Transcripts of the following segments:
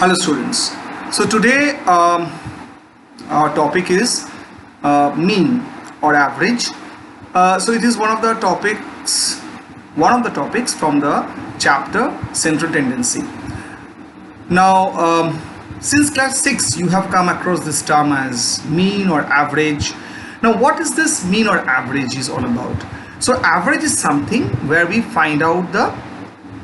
Hello students. So today our topic is mean or average. So it is one of the topics from the chapter Central Tendency. Now since class 6 you have come across this term as mean or average. Now what is this mean or average is all about? So average is something where we find out the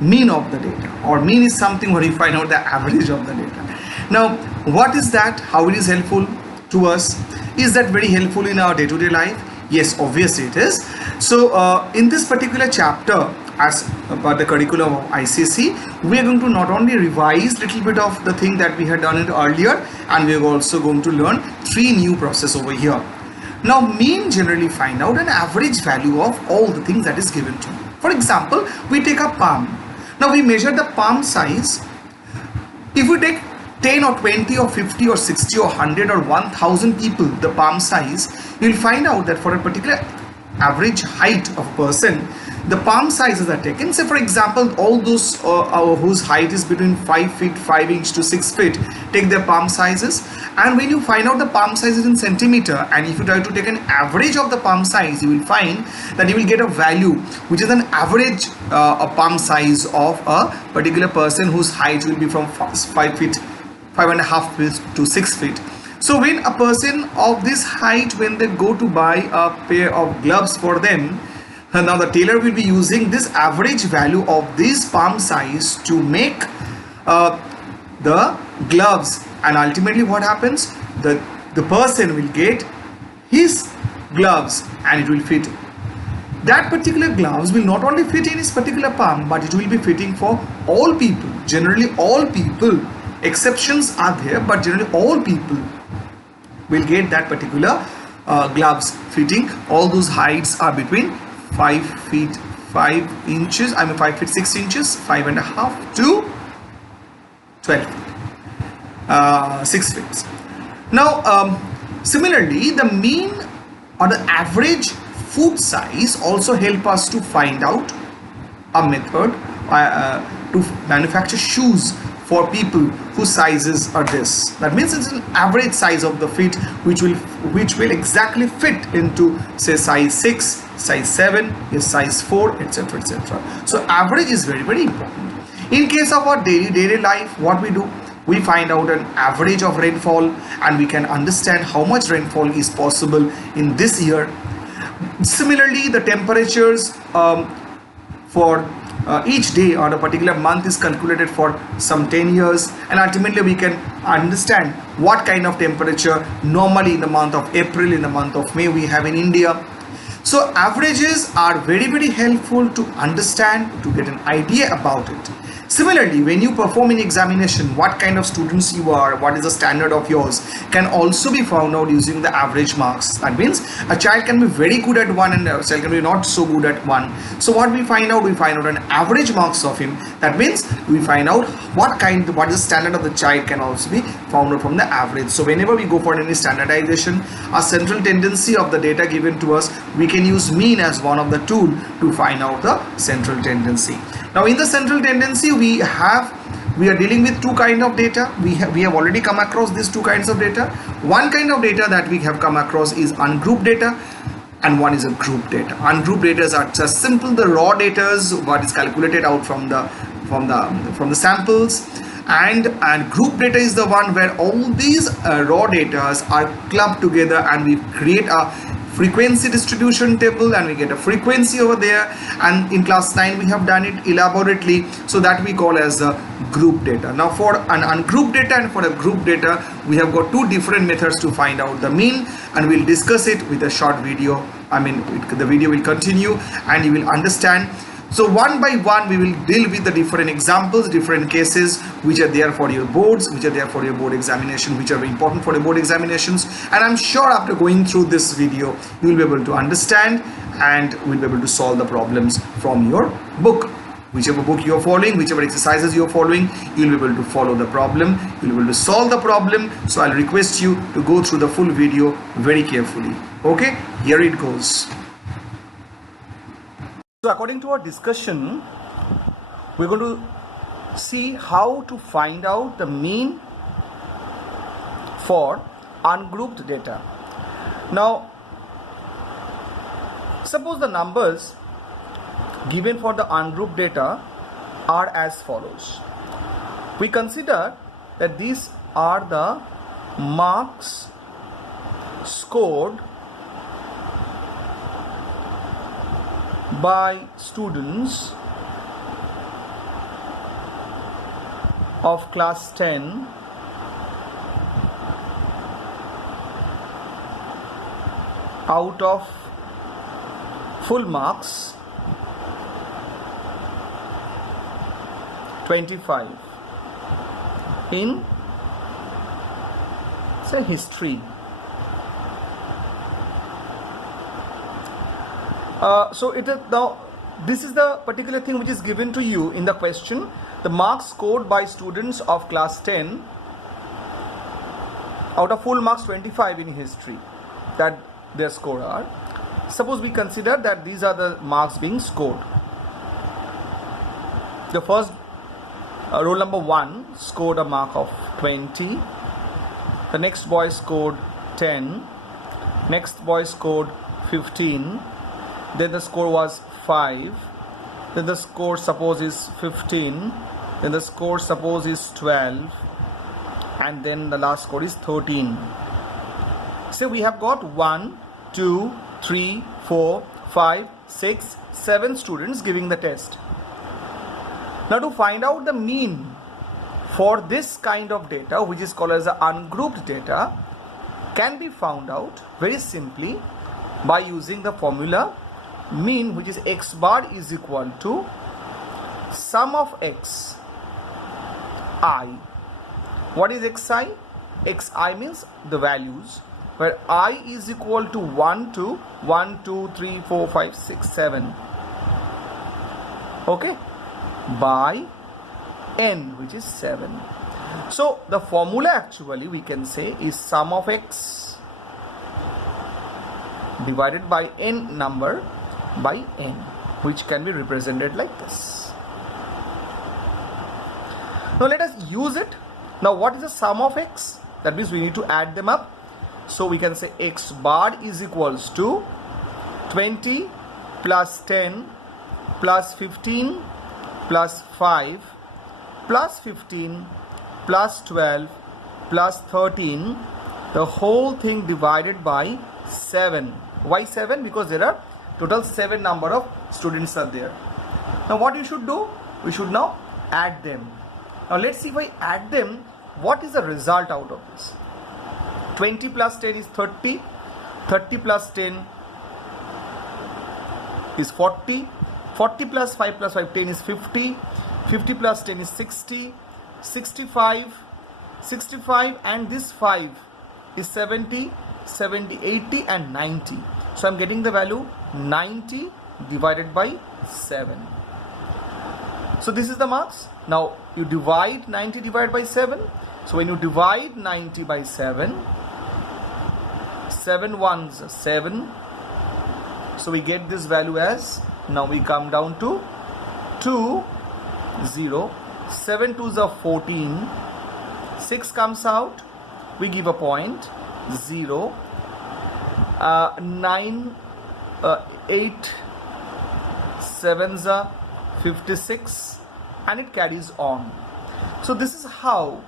mean of the data, or mean is something where we find out the average of the data. Now what is that, how it is helpful to us? Is that very helpful in our day-to-day life? Yes, obviously it is. So in this particular chapter, as per the curriculum of ICSE, we are going to not only revise little bit of the thing that we had done it earlier, and we are also going to learn 3 new process over here. Now mean generally find out an average value of all the things that is given to you. For example, we take a palm. Now we measure the palm size. If we take 10 or 20 or 50 or 60 or 100 or 1000 people the palm size, you will find out that for a particular average height of a person, the palm sizes are taken. Say for example, all those whose height is between 5 feet 5 inch to 6 feet, take their palm sizes, and when you find out the palm sizes in centimeter, and if you try to take an average of the palm size, you will find that you will get a value which is an average a palm size of a particular person whose height will be from 5 feet 5.5 feet to 6 feet. So when a person of this height, when they go to buy a pair of gloves for them, now the tailor will be using this average value of this palm size to make the gloves, and ultimately what happens, the person will get his gloves and it will fit. That particular gloves will not only fit in his particular palm, but it will be fitting for all people. Generally all people, exceptions are there, but generally all people will get that particular gloves fitting. All those heights are between 5 feet 5 inches, 5 feet 6 inches, 5.5 to 12 feet, 6 feet. Now similarly, the mean or the average foot size also help us to find out a method to manufacture shoes for people whose sizes are this. That means it's an average size of the feet which will exactly fit into, say, size 6, size 7, size 4, etc., etc. So average is very, very important. In case of our daily life, what we do, we find out an average of rainfall, and we can understand how much rainfall is possible in this year. Similarly, the temperatures for each day or a particular month is calculated for some 10 years, and ultimately we can understand what kind of temperature normally in the month of April, in the month of May we have in India. So averages are very, very helpful to understand, to get an idea about it. Similarly, when you perform in examination, what kind of students you are, what is the standard of yours, can also be found out using the average marks. That means a child can be very good at one and a child can be not so good at one. So what we find out? We find out an average marks of him. That means we find out what is the standard of the child can also be found out from the average. So whenever we go for any standardization, a central tendency of the data given to us, we can use mean as one of the tool to find out the central tendency. Now in the central tendency, we are dealing with 2 kinds of data. We have already come across these 2 kinds of data. One kind of data that we have come across is ungrouped data, and one is a group data. Ungrouped data are just simple the raw data, what is calculated out from the samples, and group data is the one where all these raw data are clubbed together, and we create a frequency distribution table, and we get a frequency over there. And in class 9 we have done it elaborately, so that we call as a group data. Now for an ungrouped data and for a group data, we have got 2 different methods to find out the mean, and we'll discuss it with a short video. The video will continue and you will understand. So one by one we will deal with the different examples, different cases which are there for your boards, which are there for your board examination, which are very important for your board examinations. And I'm sure after going through this video, you will be able to understand and will be able to solve the problems from your book. Whichever book you are following, whichever exercises you are following, you will be able to follow the problem, you will be able to solve the problem. So I'll request you to go through the full video very carefully. Okay, here it goes. So according to our discussion, we're going to see how to find out the mean for ungrouped data. Now, suppose the numbers given for the ungrouped data are as follows. We consider that these are the marks scored by students of class 10 out of full marks 25 in say history. So it is now, this is the particular thing which is given to you in the question. The marks scored by students of class 10 out of full marks 25 in history, that their score are. Suppose we consider that these are the marks being scored. The first roll number 1 scored a mark of 20. The next boy scored 10. Next boy scored 15. Then the score was 5. Then the score suppose is 15. Then the score suppose is 12. And then the last score is 13. So we have got 1, 2, 3, 4, 5, 6, 7 students giving the test. Now to find out the mean for this kind of data, which is called as the ungrouped data, can be found out very simply by using the formula mean, which is x bar is equal to sum of x I. What is xi? Xi means the values, where I is equal to 1 to 1, 2, 3, 4, 5, 6, 7. Okay, by n, which is 7. So the formula actually we can say is sum of x divided by n number by n, which can be represented like this. Now let us use it. Now what is the sum of x? That means we need to add them up. So we can say x bar is equals to 20 plus 10 plus 15 plus 5 plus 15 plus 12 plus 13, the whole thing divided by 7. Why 7? Because there are total 7 number of students are there. Now what you should do? We should now add them. Now let's see if I add them, what is the result out of this? 20 plus 10 is 30. 30 plus 10 is 40. 40 plus 5 plus 5, 10 is 50. 50 plus 10 is 60. 65. 65 and this 5 is 70. 70, 80 and 90. So I'm getting the value 90 divided by 7. So this is the marks. Now you divide 90 divided by 7. So when you divide 90 by 7, 7 ones 7. So we get this value as, now we come down to 2, 0. 7 twos are 14. 6 comes out. We give a point. 0. 9, 8, 7s are 56, and it carries on. So this is how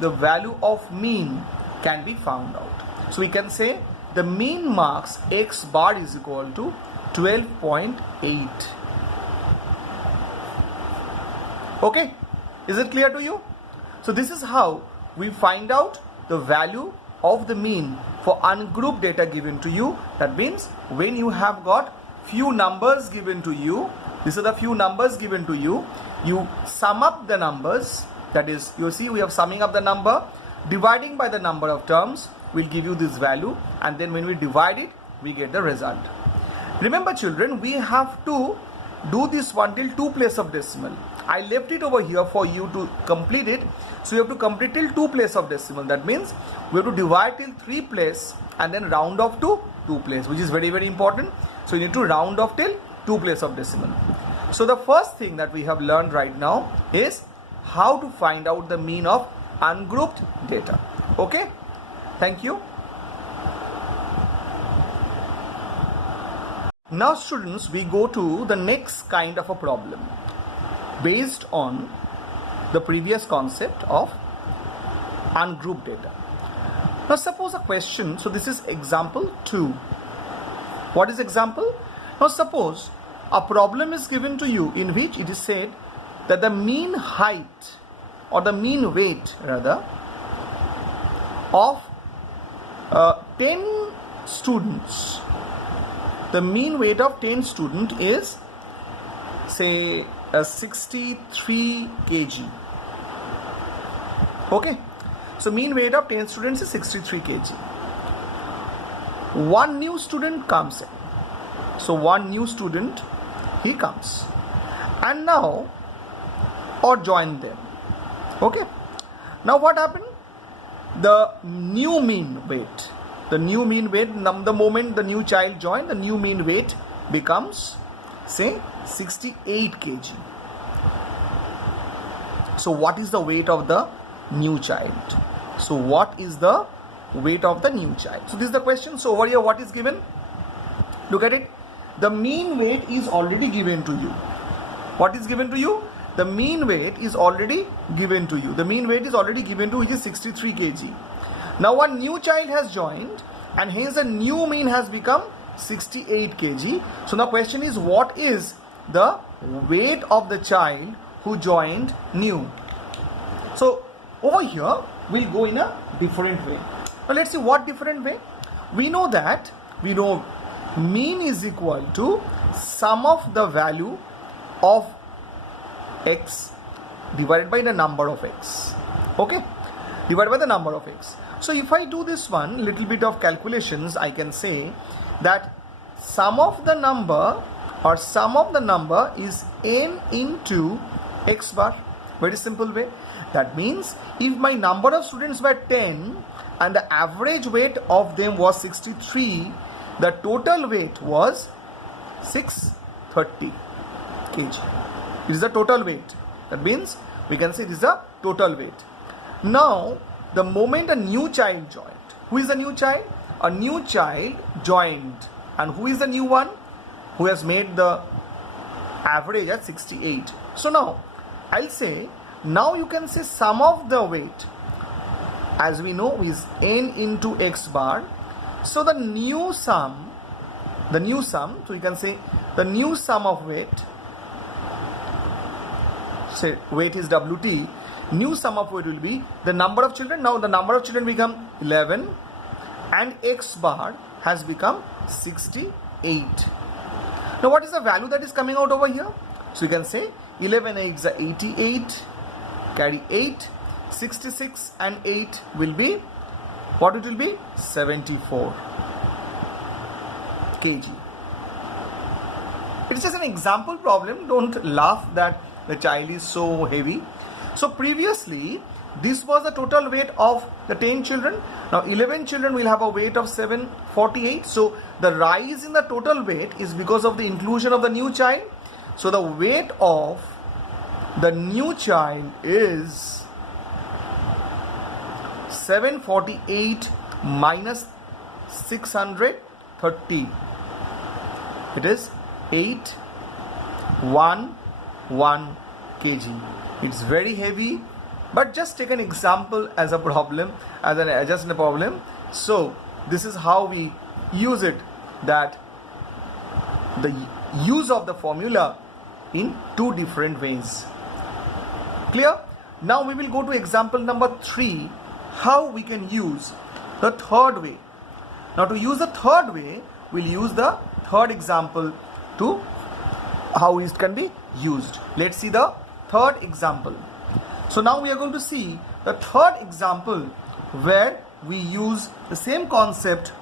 the value of mean can be found out. So we can say the mean marks x bar is equal to 12.8. Okay, is it clear to you? So this is how we find out the value of the mean for ungrouped data given to you. That means when you have got few numbers given to you, these are the few numbers given to you, you sum up the numbers. That is, you see we have summing up the number, dividing by the number of terms will give you this value, and then when we divide it we get the result. Remember children, we have to do this one till 2 place of decimal. I left it over here for you to complete it. So you have to complete till 2 place of decimal. That means we have to divide till 3 place and then round off to 2 place, which is very, very important. So you need to round off till 2 place of decimal. So the first thing that we have learned right now is how to find out the mean of ungrouped data. Okay, thank you. Now students, we go to the next kind of a problem based on the previous concept of ungrouped data. Now suppose a question, so this is example 2. What is example? Now suppose a problem is given to you in which it is said that the mean height or the mean weight rather of 10 students, the mean weight of 10 students is say 63 kg. Okay, so mean weight of 10 students is 63 kg. One new student comes in. So one new student, he comes and now or join them. Okay, now what happened? The new mean weight, the moment the new child joined, the new mean weight becomes say 68 kg. So what is the weight of the new child? So what is the weight of the new child? So this is the question. So over here what is given? Look at it. The mean weight is already given to you. What is given to you? The mean weight is already given to you. The mean weight is already given to you, which is 63 kg. Now one new child has joined and hence the new mean has become 68 kg. So now question is, what is the weight of the child who joined new? So over here we'll go in a different way. Now let's see what different way. We know mean is equal to sum of the value of x divided by the number of x. Okay, divided by the number of x. So if I do this one little bit of calculations, I can say that sum of the number is n into x bar. Very simple way. That means if my number of students were 10 and the average weight of them was 63, the total weight was 630 kg. This is the total weight. That means we can say this is the total weight. Now the moment a new child joined, who is the new child? A new child joined, and who is the new one? Who has made the average at 68. So now I'll say, now you can say sum of the weight, as we know, is n into x bar. So the new sum, so you can say the new sum of weight, say weight is WT, new sum of weight will be the number of children. Now the number of children become 11 and x bar has become 68. Now what is the value that is coming out over here? So you can say 11 eggs are 88, carry 8, 66 and 8 will be, what it will be? 74 kg. It's just an example problem. Don't laugh that the child is so heavy. So previously this was the total weight of the 10 children. Now 11 children will have a weight of 748. So the rise in the total weight is because of the inclusion of the new child. So the weight of the new child is 748 minus 630. It is 811 kg. It's very heavy, but just take an example as a problem, as an adjustment problem. So this is how we use it, that the use of the formula in two different ways. Clear? Now we will go to example number 3, how we can use the third way. Now to use the third way, we'll use the third example to how it can be used. Let's see the third example. So now we are going to see the third example where we use the same concept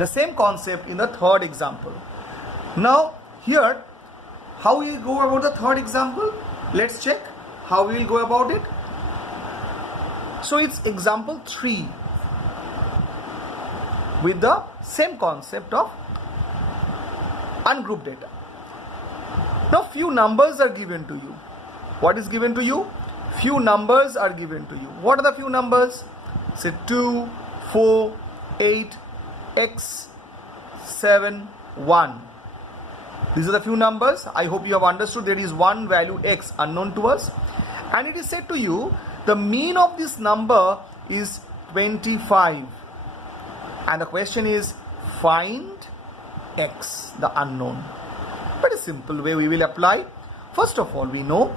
in the third example. Now here, how we will go about the third example? Let's check how we will go about it. So it's example 3 with the same concept of ungrouped data. Now few numbers are given to you. What is given to you? Few numbers are given to you. What are the few numbers? Say 2, 4, 8, x, 7, 1. These are the few numbers. I hope you have understood there is one value x unknown to us. And it is said to you, the mean of this number is 25. And the question is, find x, the unknown. Very simple way we will apply. First of all, we know,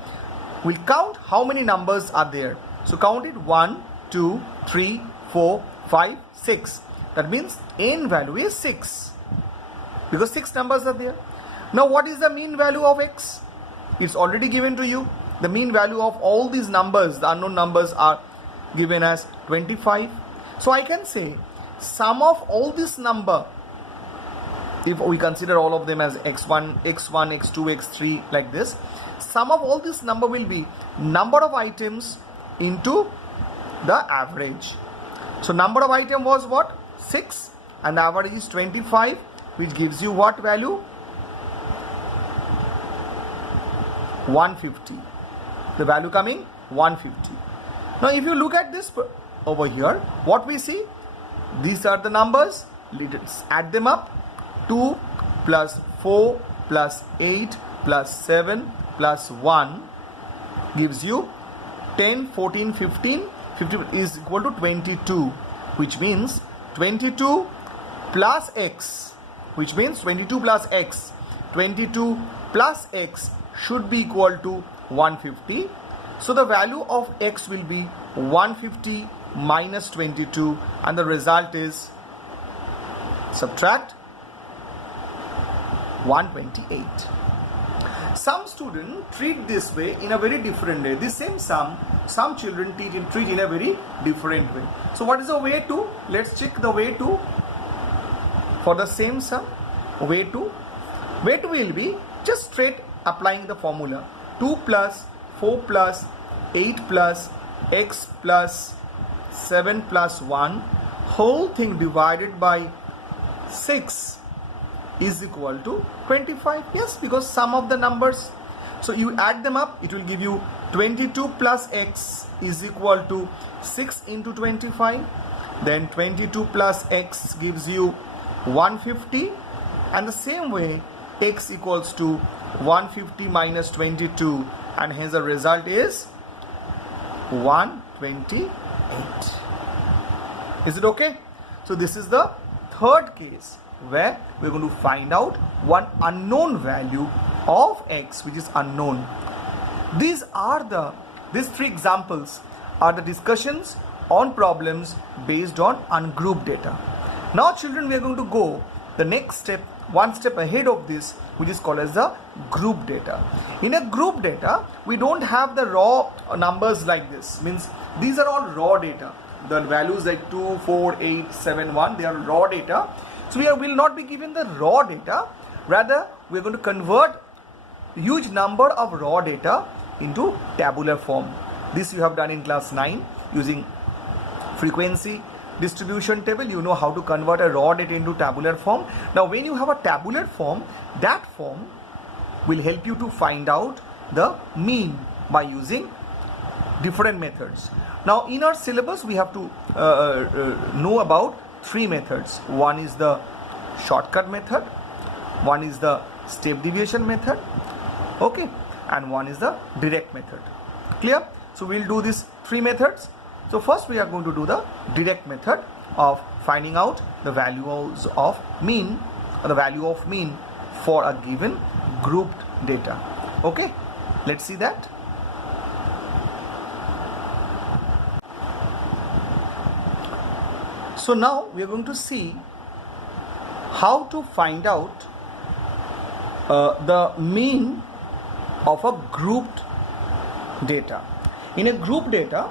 we'll count how many numbers are there. So count it 1, 2, 3, 4, 5, 6. That means n value is 6. Because 6 numbers are there. Now what is the mean value of x? It's already given to you. The mean value of all these numbers, the unknown numbers, are given as 25. So I can say sum of all this number, if we consider all of them as x1, x1, x2, x3 like this, sum of all this number will be number of items into the average. So number of item was what? 6, and the average is 25, which gives you what value? 150. The value coming 150. Now if you look at this over here, what we see? These are the numbers. Let's add them up. 2 plus 4 plus 8 plus 7 plus 1 gives you 10, 14, 15. 15 is equal to 22, which means 22 plus x, which means 22 plus x. 22 plus x should be equal to 150. So the value of x will be 150 minus 22, and the result is, subtract 128. Some students treat this way in a very different way. This same sum, some children treat in a very different way. So what is the way to? Let's check the way to for the same sum. Way to will be just straight applying the formula. 2 plus 4 plus 8 plus x plus 7 plus 1 whole thing divided by 6 is equal to 25. Yes, because sum of the numbers. So you add them up, it will give you 22 plus x is equal to 6 into 25. Then 22 plus x gives you 150. And the same way, x equals to 150 minus 22. And hence the result is 128. Is it okay? So this is the third case where we're going to find out one unknown value of x, which is unknown. These three examples are the discussions on problems based on ungrouped data. Now children, we are going to go the next step, one step ahead of this, which is called as the group data. In a group data, we don't have the raw numbers like this. Means these are all raw data. The values like 2, 4, 8, 7, 1, they are raw data. So we will not be given the raw data. Rather, we are going to convert huge number of raw data into tabular form. This you have done in class 9 using frequency distribution table. You know how to convert a raw data into tabular form. Now when you have a tabular form, that form will help you to find out the mean by using different methods. Now in our syllabus we have to know about 3 methods. One is the shortcut method, one is the step deviation method, okay, and one is the direct method. Clear? So we'll do these 3 methods. So first we are going to do the direct method of finding out the values of mean, or the value of mean for a given grouped data. Okay, let's see that. So now we are going to see how to find out the mean of a grouped data. In a group data,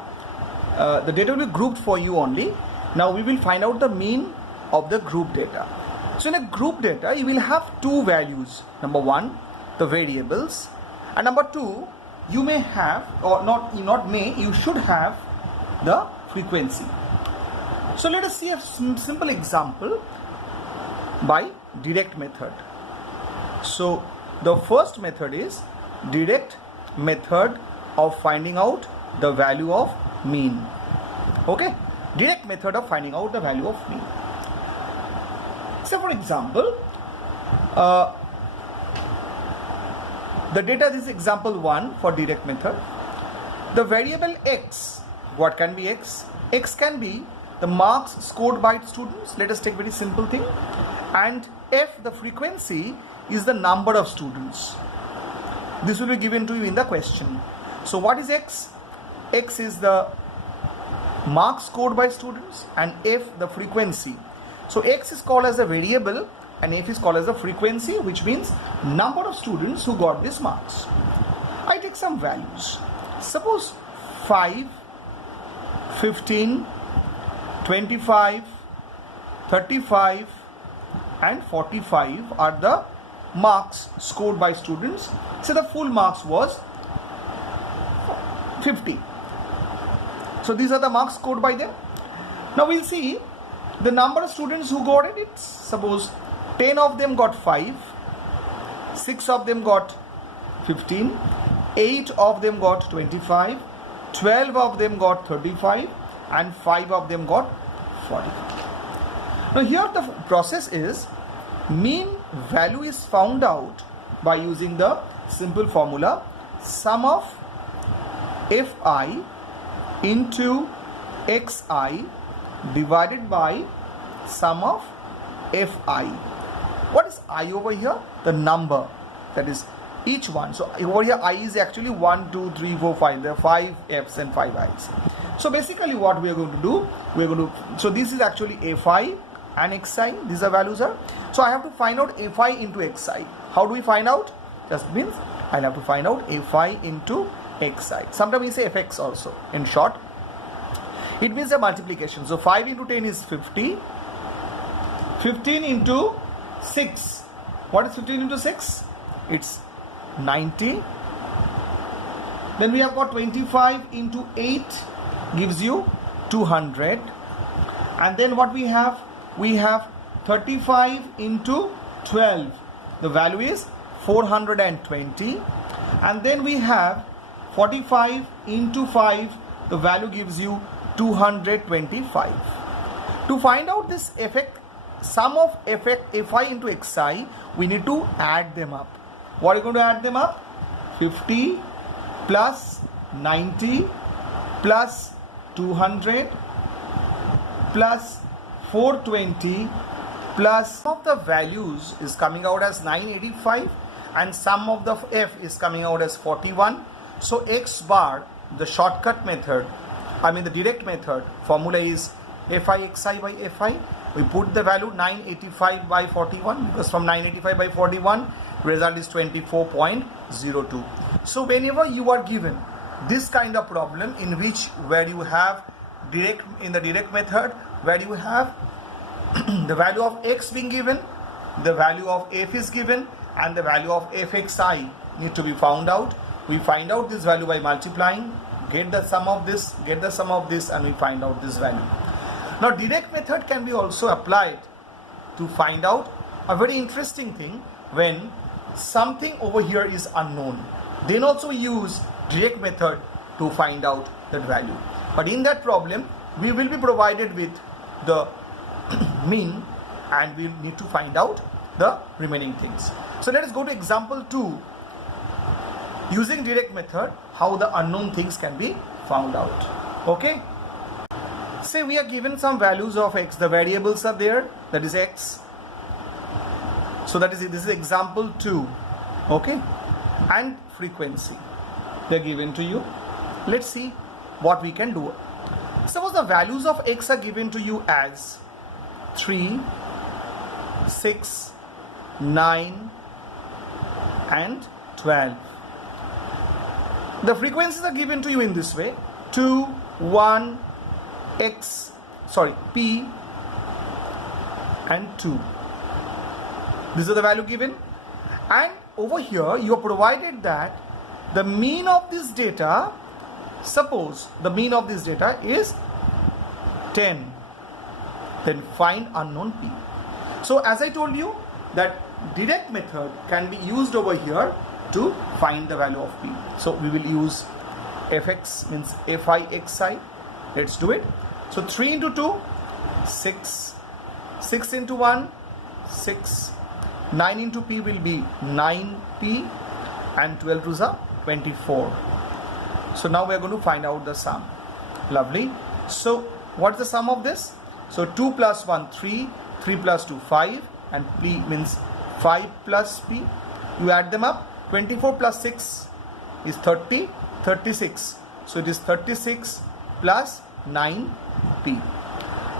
the data will be grouped for you only. Now we will find out the mean of the group data. So in a group data, you will have 2 values. Number 1, the variables, and number 2, you may have, or not may, you should have the frequency. So let us see a simple example by direct method. So the first method is direct method of finding out the value of mean. Okay, direct method of finding out the value of mean. So for example, the data, this is example 1 for direct method. The variable x, what can be x? X can be the marks scored by students. Let us take very simple thing. And f, the frequency, is the number of students. This will be given to you in the question. So what is x? X is the marks scored by students, and f the frequency. So x is called as a variable and f is called as the frequency, which means number of students who got these marks. I take some values. Suppose 5, 15, 25, 35 and 45 are the marks scored by students. So the full marks was 50. So these are the marks scored by them. Now we'll see the number of students who got it. It's suppose 10 of them got 5, 6 of them got 15, 8 of them got 25, 12 of them got 35 and 5 of them got 45. Now here the process is mean value is found out by using the simple formula sum of fi into xi divided by sum of fi. What is I over here? The number, that is each one. So over here I is actually 1, 2, 3, 4, 5. There are 5 f's and 5 i's. So basically what we are going to do, so this is actually fi and xi. These are values are. So I have to find out fi into xi. How do we find out? Just means I'll have to find out fi into xi. Sometimes we say fx also. In short, it means a multiplication. So 5 into 10 is 50. 15 into 6. What is 15 into 6? It's 90. Then we have got 25 into 8 gives you 200. And then what we have? We have 35 into 12. The value is 420. And then we have 45 into 5. The value gives you 225. To find out this effect, sum of fi into xi, we need to add them up. What are you going to add them up? 50 plus 90 plus 200 plus 420 plus sum of the values is coming out as 985 and sum of the f is coming out as 41. So x bar, the shortcut method, the direct method formula is fi xi by fi. We put the value 985 by 41 because from 985 by 41 result is 24.02. So whenever you are given this kind of problem in which where you have direct method where you have the value of x being given, the value of f is given and the value of fxi need to be found out. We find out this value by multiplying, get the sum of this, and we find out this value. Now direct method can be also applied to find out a very interesting thing when something over here is unknown. Then also use direct method to find out that value. But in that problem we will be provided with the mean and we need to find out the remaining things. So let us go to example 2. Using direct method, how the unknown things can be found out. Okay. Say we are given some values of x. The variables are there. That is x. So that is it. This is example 2. Okay. And frequency. They are given to you. Let's see what we can do. Suppose the values of x are given to you as 3, 6, 9 and 12. The frequencies are given to you in this way: 2, 1, P and 2. These are the value given. And over here you are provided that the mean of this data, suppose the mean of this data is 10. Then find unknown P. So as I told you that direct method can be used over here to find the value of P. So we will use Fx means Fi. Let's do it. So 3 into 2, 6. 6 into 1, 6. 9 into P will be 9P, and 12 to the 24. So now we are going to find out the sum. Lovely. So what's the sum of this? So 2 plus 1, 3. 3 plus 2, 5. And P means 5 plus P. You add them up. 24 plus 6 is 30. 36. So it is 36 plus 9P.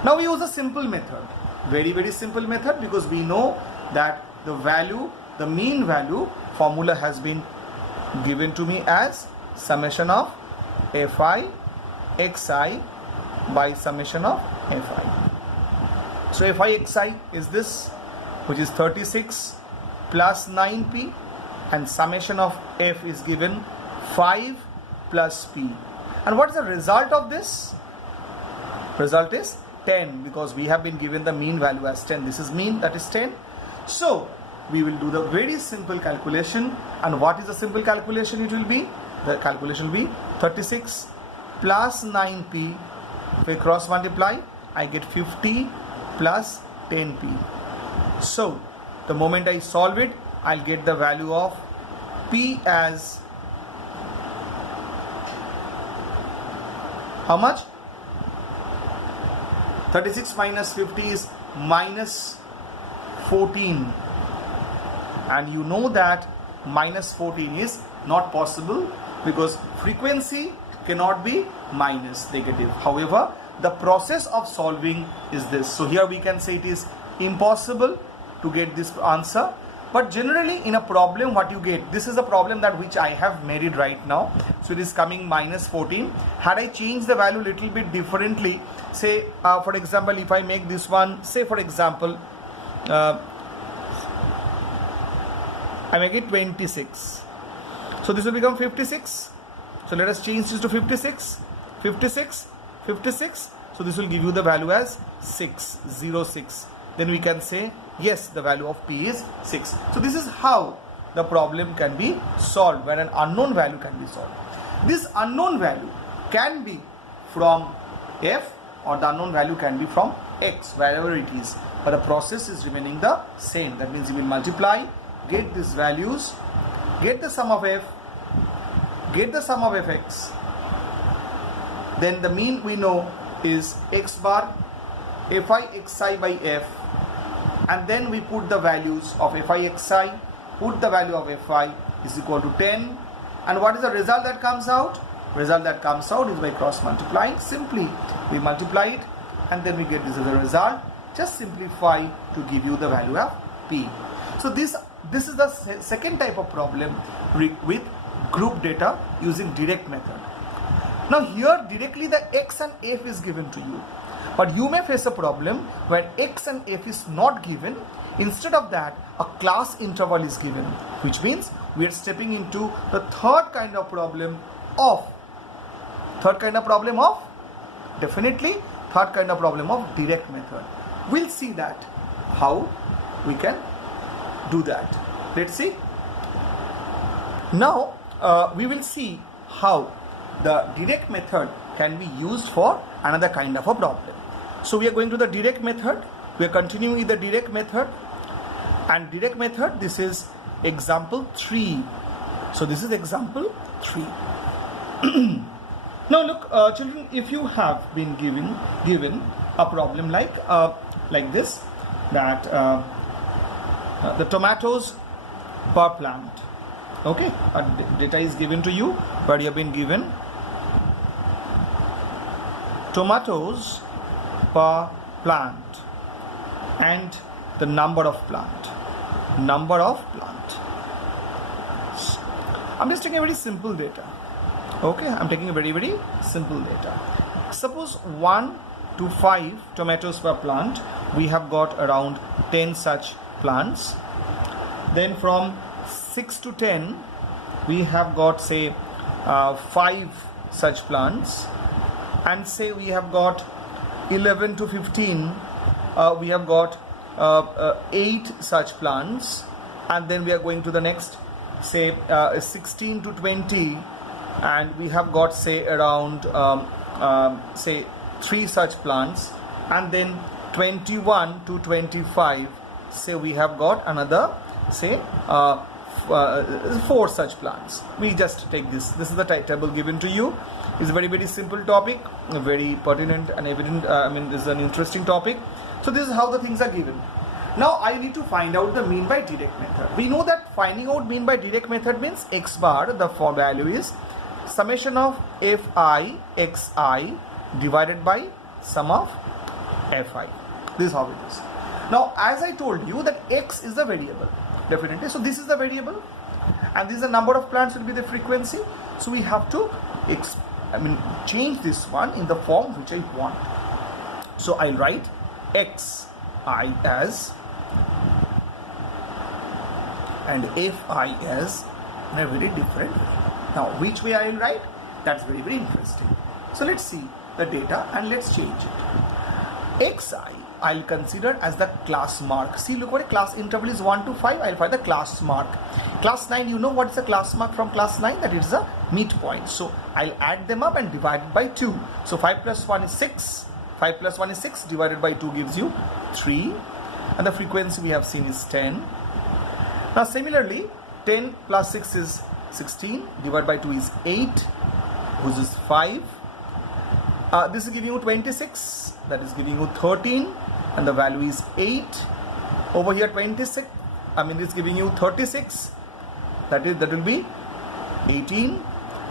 Now we use a simple method. Very, very simple method, because we know that the value, the mean value formula has been given to me as summation of Fi xi by summation of Fi. So Fi xi is this, which is 36 plus 9P, and summation of F is given 5 plus P. And what is the result of this? Result is 10, because we have been given the mean value as 10. This is mean, that is 10. So we will do the very simple calculation. And what is the simple calculation it will be? The calculation will be 36 plus 9P. If I cross multiply, I get 50 plus 10P. So the moment I solve it, I'll get the value of P as how much? 36 minus 50 is minus 14. And you know that minus 14 is not possible, because frequency cannot be minus negative. However, the process of solving is this. So here we can say it is impossible to get this answer. But generally in a problem, what you get, this is a problem that which I have made it right now. So it is coming minus 14. Had I changed the value little bit differently, say for example, if I make this one, say for example, I make it 26. So this will become 56. So let us change this to 56. 56. 56. So this will give you the value as 606. Then we can say yes, the value of P is 6. So this is how the problem can be solved, where an unknown value can be solved. This unknown value can be from F, or the unknown value can be from X, wherever it is. But the process is remaining the same. That means you will multiply, get these values, get the sum of F, get the sum of Fx. Then the mean we know is X bar, Fi xi by F. And then we put the values of Fi xi, put the value of Fi is equal to 10. And what is the result that comes out? Result that comes out is by cross multiplying. Simply we multiply it, and then we get this as a result. Just simplify to give you the value of P. So this is the second type of problem with group data using direct method. Now here directly the X and F is given to you. But you may face a problem where X and F is not given. Instead of that, a class interval is given, which means we are stepping into the third kind of problem of definitely third kind of problem of direct method. We'll see that how we can do that. Let's see. Now we will see how the direct method can be used for another kind of a problem. So we are going to the direct method. We are continuing with the direct method. And direct method, this is example 3. So this is example 3. Now look, children, if you have been given a problem like this, that the tomatoes per plant, okay, data is given to you where you have been given tomatoes per plant and the number of plant. I'm just taking a very simple data. Okay, I'm taking a very, very simple data. Suppose 1 to 5 tomatoes per plant. We have got around 10 such plants. Then from 6 to 10, we have got say 5 such plants. And say we have got 11 to 15, we have got 8 such plants. And then we are going to the next say 16 to 20, and we have got say around say 3 such plants, and then 21 to 25, say we have got another say 4 such plants. We just take this is the table given to you. It's a very simple topic, very pertinent and evident. I mean, this is an interesting topic. So this is how the things are given. Now I need to find out the mean by direct method. We know that finding out mean by direct method means x bar, the value is summation of fi xi divided by sum of fi. This is how it is. Now as I told you that x is the variable, definitely. So this is the variable, and this is the number of plants will be the frequency. So we have to change this one in the form which I want. So I'll write xi as and fi as in a very different way. Now which way I will write? That's very interesting. So let's see the data and let's change it. Xi I'll consider as the class mark. See, look what a class interval is 1 to 5. I'll find the class mark. Class 9, you know what is the class mark from class 9? That is the midpoint. So I'll add them up and divide it by 2. So 5 plus 1 is 6. 5 plus 1 is 6 divided by 2 gives you 3. And the frequency we have seen is 10. Now similarly, 10 plus 6 is 16. Divided by 2 is 8, which is 5. This is giving you 26. That is giving you 13. And the value is 8. Over here 26. This is giving you 36. That will be 18.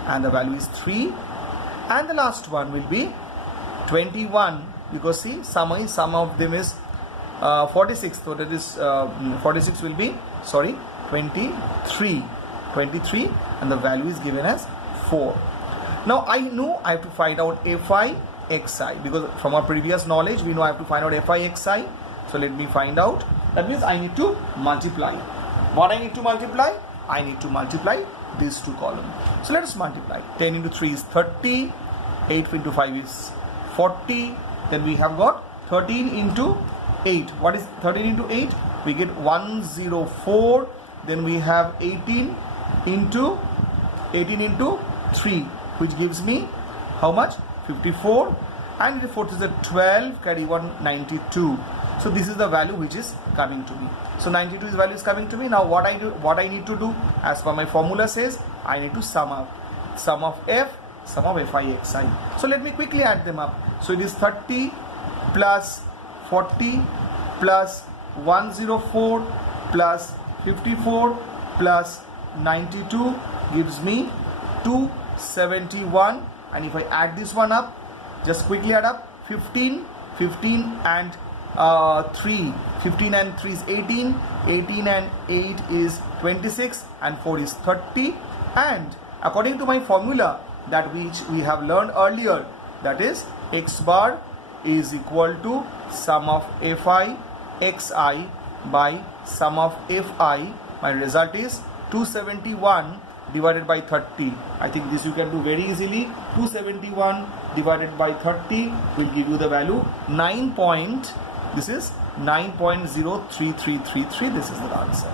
And the value is 3. And the last one will be 21. Because see, sum of them is 46. So that is 46 will be 23. 23. And the value is given as 4. Now I know I have to find out fi xi, because from our previous knowledge we know I have to find out fi xi. So let me find out. That means I need to multiply. What I need to multiply? I need to multiply these two columns. So let us multiply. 10 into 3 is 30. 8 into 5 is 40. Then we have got 13 into 8. What is 13 into 8? We get 104. Then we have 18 into 3, which gives me how much? 54. And the fourth is a 12, carry 1, 92. So this is the value which is coming to me. So 92 is value is coming to me. Now what I need to do, as per my formula says, I need to sum up. Sum of fi xi. So let me quickly add them up. So it is 30 plus 40 plus 104 plus 54 plus 92 gives me 271. And if I add this one up, just quickly add up, 15 and 3, 15 and 3 is 18, 18 and 8 is 26, and 4 is 30. And according to my formula that which we have learned earlier, that is x bar is equal to sum of fi xi by sum of fi. My result is 271 divided by 30. I think this you can do very easily. 271 divided by 30 will give you the value 9.033333. This is the answer.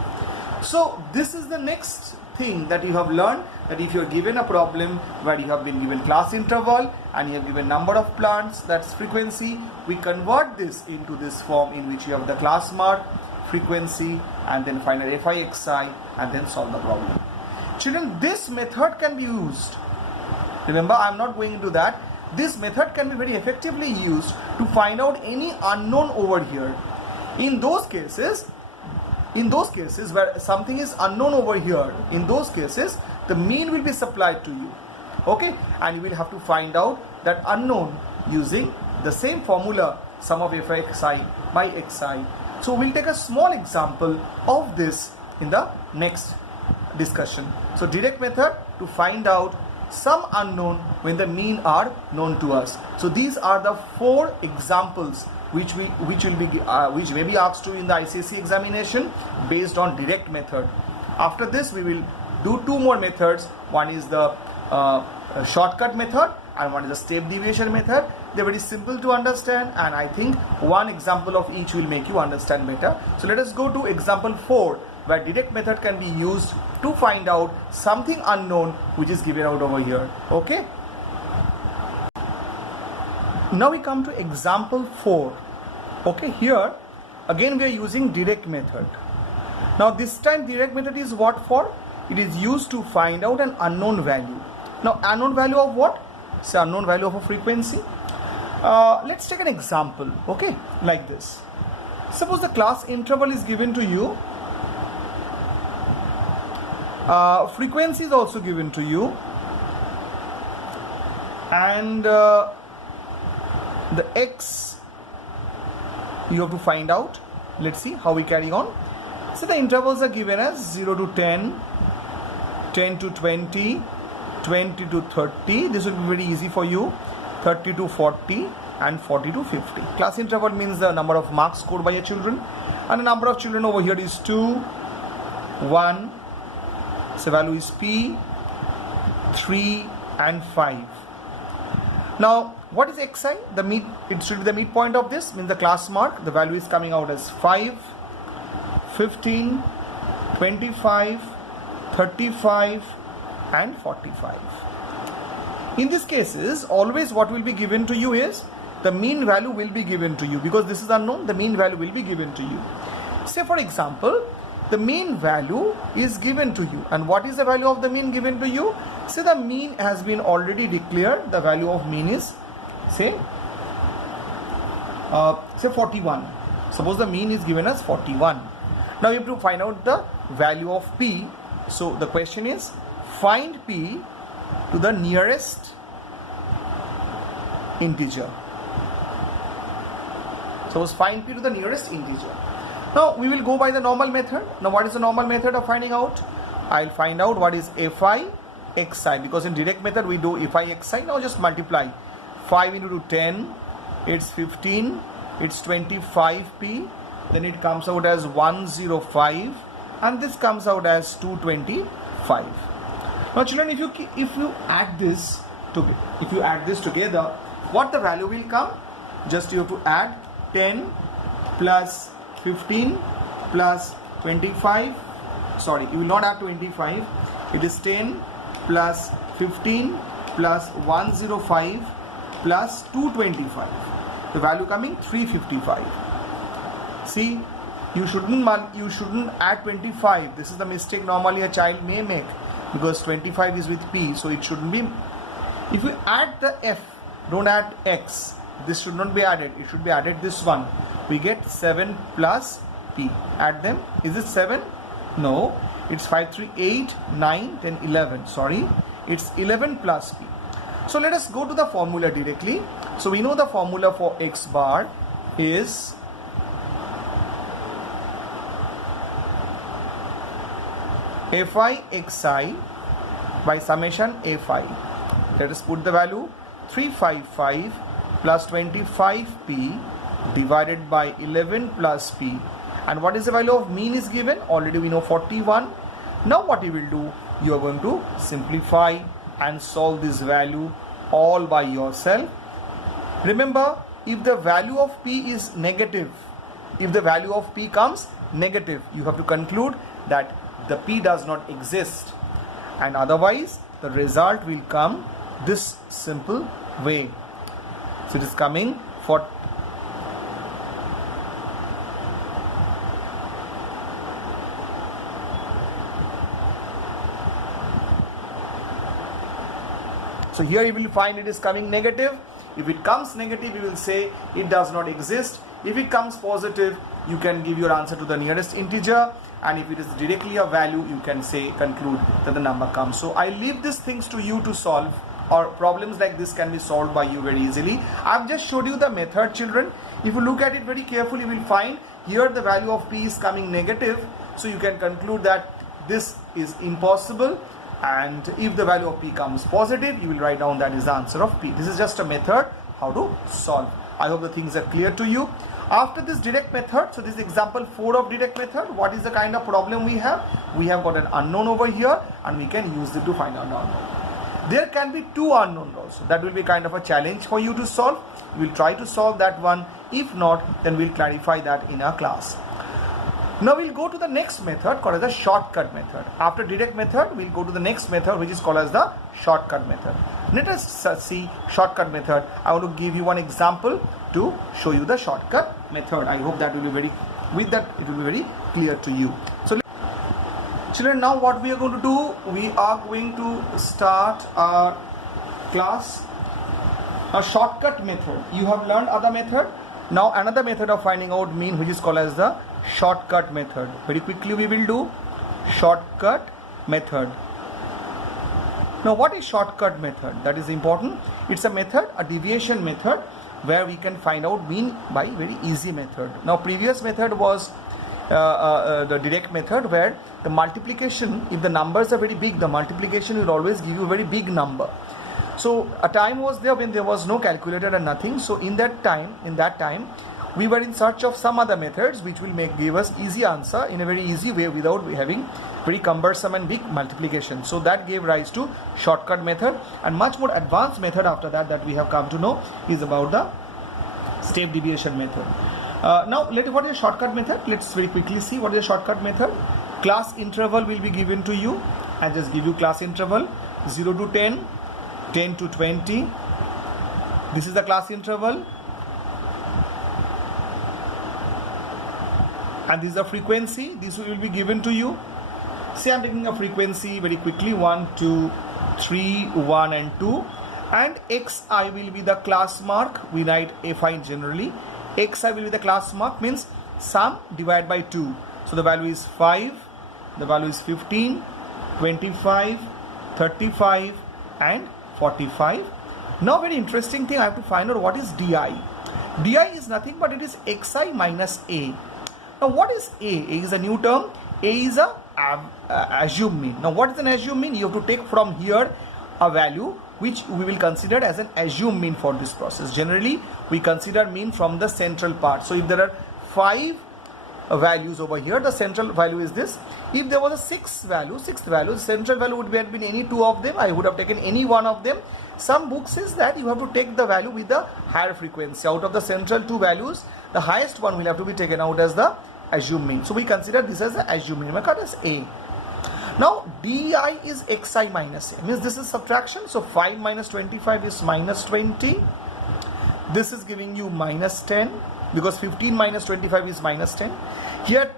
So this is the next thing that you have learned, that if you are given a problem where you have been given class interval and you have given number of plants, that's frequency, we convert this into this form in which you have the class mark, frequency, and then find a fi xi and then solve the problem. Children, this method can be used. Remember, I am not going into that. This method can be very effectively used to find out any unknown over here. In those cases where something is unknown over here, in those cases, the mean will be supplied to you. Okay, and you will have to find out that unknown using the same formula, sum of fi xi by xi. So we'll take a small example of this in the next discussion. So direct method to find out some unknown when the mean are known to us. So these are the 4 examples which may be asked to in the ICSE examination based on direct method. After this we will do 2 more methods. One is the shortcut method and one is the step deviation method. They're very simple to understand, and I think one example of each will make you understand better. So let us go to example 4. where direct method can be used to find out something unknown which is given out over here. Okay. Now we come to example 4. Okay, here again we are using direct method. Now this time direct method is what for? It is used to find out an unknown value. Now unknown value of what? Say unknown value of a frequency. Let's take an example. Okay, like this. Suppose the class interval is given to you. Frequency is also given to you. And the x you have to find out. Let's see how we carry on. So the intervals are given as 0 to 10, 10 to 20, 20 to 30. This will be very easy for you. 30 to 40 and 40 to 50. Class interval means the number of marks scored by your children, and the number of children over here is 2, 1. So value is P, 3 and 5. Now what is xi? The meet, it should be the midpoint of this, means the class mark. The value is coming out as 5, 15, 25, 35 and 45. In these cases, always what will be given to you is the mean value will be given to you, because this is unknown. The mean value will be given to you. Say for example, the mean value is given to you, and what is the value of the mean given to you? Say the mean has been already declared. The value of mean is say 41. Suppose the mean is given as 41. Now you have to find out the value of P. So the question is, find P to the nearest integer. Suppose find P to the nearest integer. Now we will go by the normal method. Now what is the normal method of finding out? I'll find out what is Fi xi, because in direct method we do Fi xi. Now just multiply 5 into 10, it's 15, it's 25p, then it comes out as 105, and this comes out as 225. Now children, if you add this together, what the value will come? Just you have to add 10 plus 15 plus 25. Sorry, you will not add 25. It is 10 plus 15 plus 105 plus 225. The value coming 355. See, you shouldn't add 25. This is the mistake normally a child may make, because 25 is with P, so it shouldn't be. If you add the F, don't add X. This should not be added. It should be added this one. We get 7 plus P. Add them. Is it 7? No. It's 5, 3, 8, 9, 10, 11. Sorry. It's 11 plus P. So let us go to the formula directly. So we know the formula for X bar is Fi xi by summation Fi. Let us put the value 355 plus 25p divided by 11 plus p. And what is the value of mean is given? Already we know 41. Now what you will do? You are going to simplify and solve this value all by yourself. Remember, if the value of p is negative, if the value of p comes negative, you have to conclude that the p does not exist, and otherwise the result will come this simple way. So it is coming for so here you will find it is coming negative. If it comes negative, you will say it does not exist. If it comes positive, you can give your answer to the nearest integer, and if it is directly a value, you can say conclude that the number comes. So I leave these things to you to solve, or problems like this can be solved by you very easily. I've just showed you the method, children. If you look at it very carefully, you will find here the value of p is coming negative, so you can conclude that this is impossible. And if the value of p comes positive, you will write down that is the answer of p. This is just a method how to solve. I hope the things are clear to you. After this direct method, so this is example 4 of direct method. What is the kind of problem we have? We have got an unknown over here, and we can use it to find an unknown. There can be 2 unknowns also. That will be kind of a challenge for you to solve. We will try to solve that one. If not, then we'll clarify that in our class. Now we'll go to the next method called as the shortcut method. After direct method, we'll go to the next method which is called as the shortcut method. Let us see shortcut method. I want to give you one example to show you the shortcut method. I hope that will be very, with that it will be very clear to you. So children, now what we are going to do, we are going to start our class, a shortcut method. You have learned other method. Now another method of finding out mean which is called as the shortcut method. Very quickly we will do shortcut method. Now what is shortcut method? That is important. It's a method, a deviation method, where we can find out mean by very easy method. Now previous method was the direct method, where the multiplication, if the numbers are very big, the multiplication will always give you a very big number. So a time was there when there was no calculator and nothing. So in that time we were in search of some other methods which will give us easy answer in a very easy way without having very cumbersome and big multiplication. So that gave rise to shortcut method, and much more advanced method after that we have come to know is about the step deviation method. Now what is a shortcut method? Let's very quickly see what is a shortcut method. Class interval will be given to you. I just give you class interval 0 to 10, 10 to 20. This is the class interval. And this is the frequency. This will be given to you. Say I'm taking a frequency very quickly, 1, 2, 3, 1 and 2. And xi will be the class mark. We write fi generally. Xi will be the class mark, means sum divided by 2. So the value is 5, the value is 15, 25, 35 and 45. Now very interesting thing, I have to find out what is di. Di is nothing but it is xi minus a. Now what is a? A is a new term. A is a assumed mean. Now what is an assumed mean? You have to take from here a value which we will consider as an assumed mean for this process. Generally we consider mean from the central part. So if there are 5 values over here, the central value is this. If there was a sixth value, the central value would have been any 2 of them. I would have taken any one of them. Some book says that you have to take the value with the higher frequency. Out of the central 2 values, the highest one will have to be taken out as the assumed mean. So we consider this as the assumed mean. We call it as A. Now di is xi minus a, means this is subtraction. So 5 minus 25 is minus 20. This is giving you minus 10, because 15 minus 25 is minus 10. Here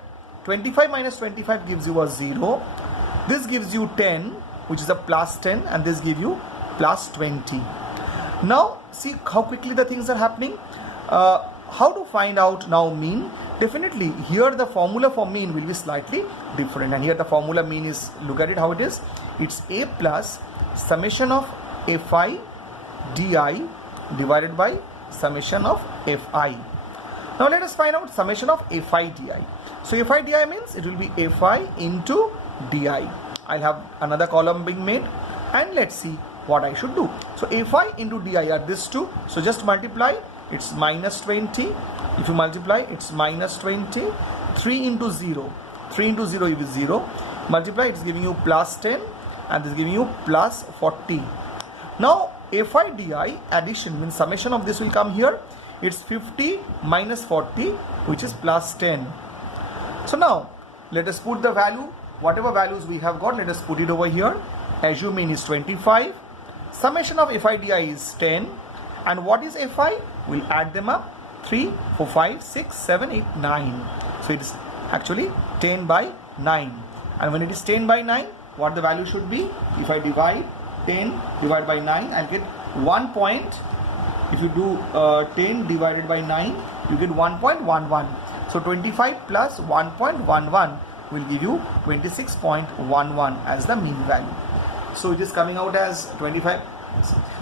25 minus 25 gives you a 0. This gives you 10, which is a plus 10, and this gives you plus 20. Now see how quickly the things are happening. How to find out now mean? Definitely here the formula for mean will be slightly different, and here the formula mean is, look at it how it is. It's a plus summation of fi di divided by summation of fi. Now let us find out summation of fi di. So fi di means it will be fi into di. I'll have another column being made, and let's see what I should do. So fi into di are this 2. So just multiply. It's minus 20. If you multiply, it's minus 20. 3 into 0. 3 into 0 is 0. Multiply, it's giving you plus 10, and this is giving you plus 40. Now fi di addition means summation of this will come here. It's 50 minus 40, which is plus 10. So now let us put the value, whatever values we have got, let us put it over here. Assume mean is 25. Summation of fi di is 10. And what is fi? We'll add them up. 3, 4, 5, 6, 7, 8, 9. So it is actually 10 by 9. And when it is 10 by 9, what the value should be? If I divide 10 divided by 9, I'll get 1 point. If you do 10 divided by 9, you get 1.11. So 25 plus 1.11 will give you 26.11 as the mean value. So it is coming out as 25.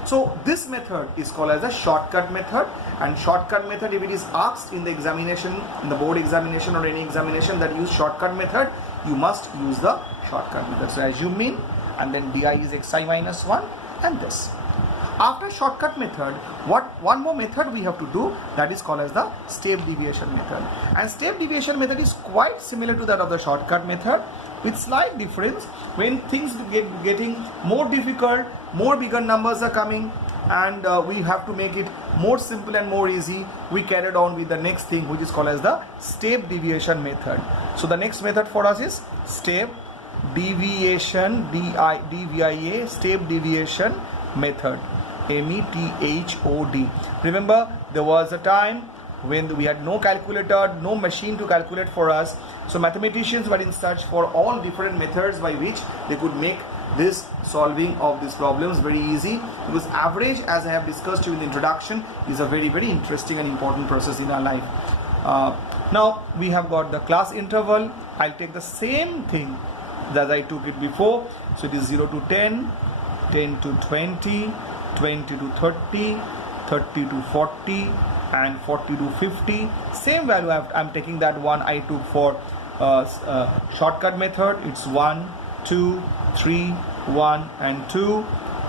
So this method is called as a shortcut method, and shortcut method, if it is asked in the examination, in the board examination or any examination that use shortcut method, you must use the shortcut method. So assume mean, and then di is xi minus 1, and this. After shortcut method, one more method we have to do, that is called as the step deviation method. And step deviation method is quite similar to that of the shortcut method, with slight difference. When things getting more difficult, more bigger numbers are coming, and we have to make it more simple and more easy. We carried on with the next thing, which is called as the step deviation method. So the next method for us is step deviation, DVIA, step deviation method, METHOD. Remember, there was a time when we had no calculator, no machine to calculate for us. So mathematicians were in search for all different methods by which they could make this solving of these problems very easy, because average, as I have discussed in the introduction, is a very interesting and important process in our life. Now we have got the class interval. I'll take the same thing that I took it before. So it is 0 to 10, 10 to 20, 20 to 30, 30 to 40, and 40 to 50. Same value I'm taking that one I took for shortcut method. It's 1, 2, 3, 1 and 2.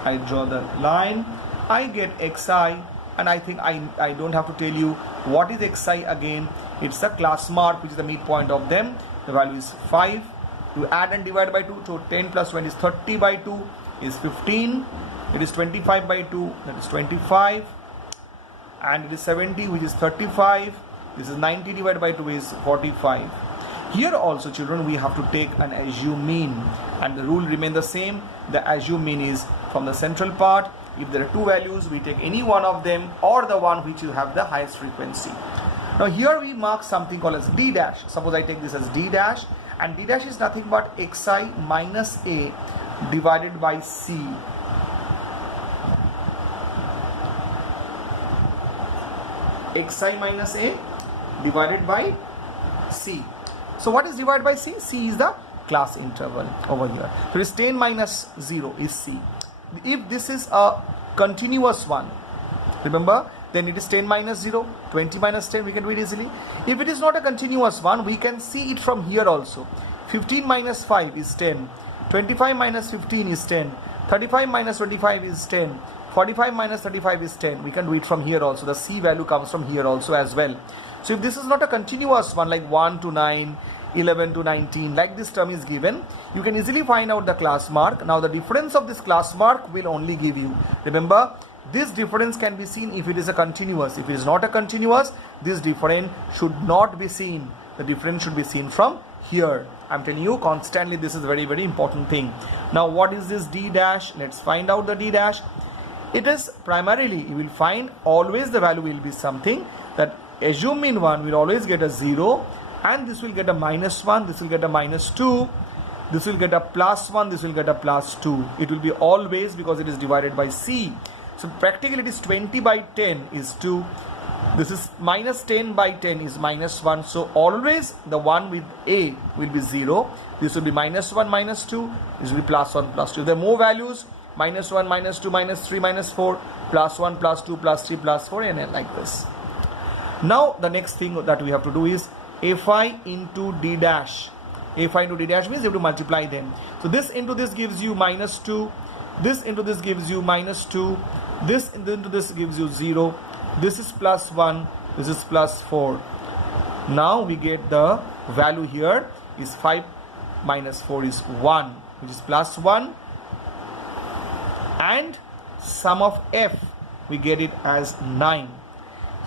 I draw the line. I get xi, and I think I don't have to tell you what is xi again. It's a class mark, which is the midpoint of them. The value is 5. You add and divide by 2. So 10 plus 1 is 30 by 2 is 15. It is 25 by 2, that is 25. And it is 70, which is 35. This is 90 divided by 2 is 45. Here also, children, we have to take an assume mean, and the rule remain the same. The assume mean is from the central part. If there are two values, we take any one of them or the one which you have the highest frequency. Now here we mark something called as d dash. Suppose I take this as d dash, and d dash is nothing but xi minus a divided by c. Xi minus a divided by c. So what is divided by c? C is the class interval over here. So it is 10 minus 0 is c. If this is a continuous one, remember, then it is 10 minus 0, 20 minus 10, we can do it easily. If it is not a continuous one, we can see it from here also. 15 minus 5 is 10, 25 minus 15 is 10, 35 minus 25 is 10, 45 minus 35 is 10. We can do it from here also. The c value comes from here also as well. So if this is not a continuous one, like 1 to 9, 11 to 19, like this term is given, you can easily find out the class mark. Now the difference of this class mark will only give you, remember, this difference can be seen if it is a continuous. If it is not a continuous, this difference should not be seen. The difference should be seen from here. I'm telling you constantly, this is very important thing. Now what is this d dash? Let's find out the d dash. It is primarily, you will find always the value will be something that assume mean one will always get a 0, and this will get a minus 1, this will get a minus 2, this will get a plus 1, this will get a plus 2. It will be always, because it is divided by c. So practically it is 20 by 10 is 2. This is minus 10 by 10 is minus 1. So always the one with a will be 0. This will be minus 1, minus 2. This will be plus 1, plus 2. There are more values. Minus 1, minus 2, minus 3, minus 4, plus 1, plus 2, plus 3, plus 4, and like this. Now the next thing that we have to do is fi into d dash. Fi into d dash means you have to multiply them. So this into this gives you minus 2. This into this gives you minus 2. This into this gives you 0. This is plus 1. This is plus 4. Now we get the value here is 5 minus 4 is 1, which is plus 1. And sum of f, we get it as 9.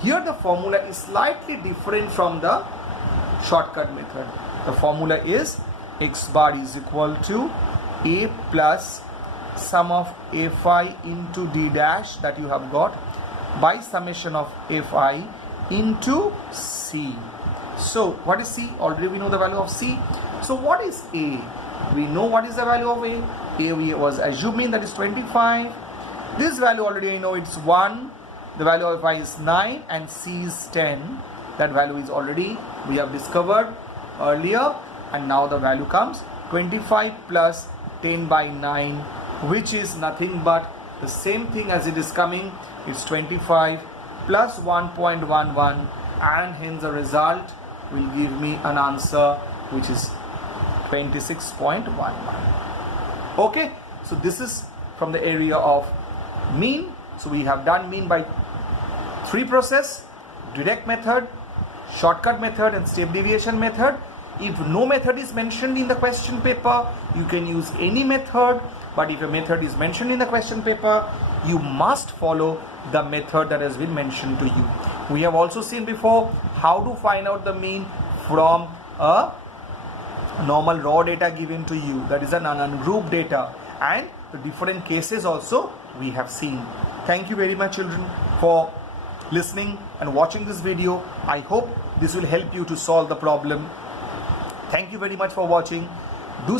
Here the formula is slightly different from the shortcut method. The formula is x bar is equal to a plus sum of fi into d dash that you have got by summation of fi into c. So what is c? Already we know the value of c. So what is a? We know what is the value of a. A was assuming that is 25. This value already I know it's 1. The value of I is 9 and c is 10. That value is already we have discovered earlier, and now the value comes 25 plus 10 by 9, which is nothing but the same thing as it is coming. It's 25 plus 1.11, and hence the result will give me an answer which is 26.11. Okay, so this is from the area of mean. So we have done mean by 3 process: direct method, shortcut method, and step deviation method. If no method is mentioned in the question paper, you can use any method but if a method is mentioned in the question paper, you must follow the method that has been mentioned to you. We have also seen before how to find out the mean from a normal raw data given to you, that is an ungrouped data, and the different cases also we have seen. Thank you very much, children, for listening and watching this video. I hope this will help you to solve the problem. Thank you very much for watching. Do